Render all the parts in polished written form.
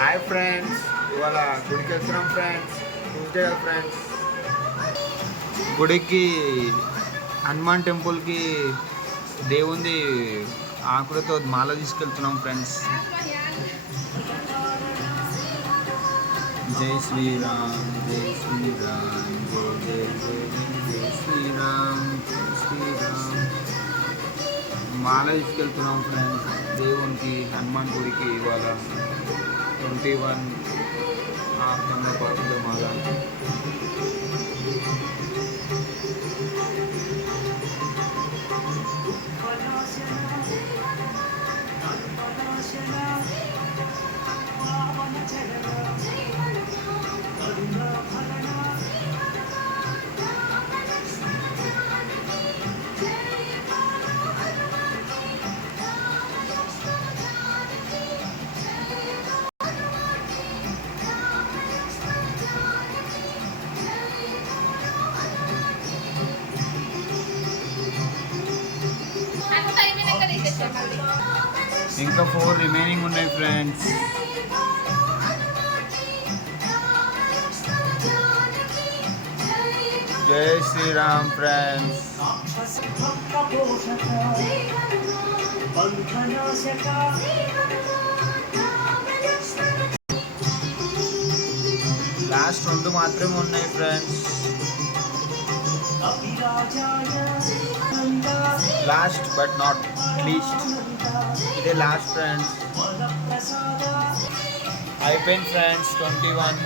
Hi friends, ఇవాళ గుడికి వెళ్తున్నాం ఫ్రెండ్స్. Tuesday friends. గుడికి హనుమాన్ టెంపుల్కి దేవుంది ఆకులతో మాల తీసుకెళ్తున్నాం ఫ్రెండ్స్. జై శ్రీరామ్, జై శ్రీరామ్, జై జై జై శ్రీరామ్, జై శ్రీరామ్. మాల తీసుకెళ్తున్నాం ఫ్రెండ్స్ దేవునికి, హనుమాన్ గుడికి. ఇవాళ 21 ఆర్గంగా పాటలు మాల. ఇంకా 4 రిమైనింగ్ ఉన్నాయి ఫ్రెండ్స్. జై శ్రీరామ్ ఫ్రెండ్స్. లాస్ట్ 2 మాత్రమే ఉన్నాయి friends. Last but not least, ఇదే లాస్ట్ ఫ్రెండ్స్. అయిపోయింది friends 21.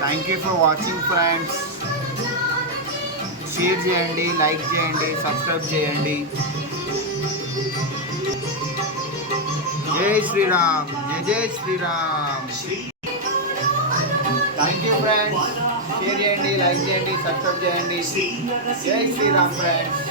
Thank you for watching friends. Share చేయండి, లైక్ చేయండి, సబ్స్క్రైబ్ చేయండి. జై శ్రీరామ్, జై జై Shriram. Thank you friends. Share చేయండి, లైక్ చేయండి, సబ్స్క్రైబ్ చేయండి. జై శ్రీరామ్ ఫ్రెండ్స్.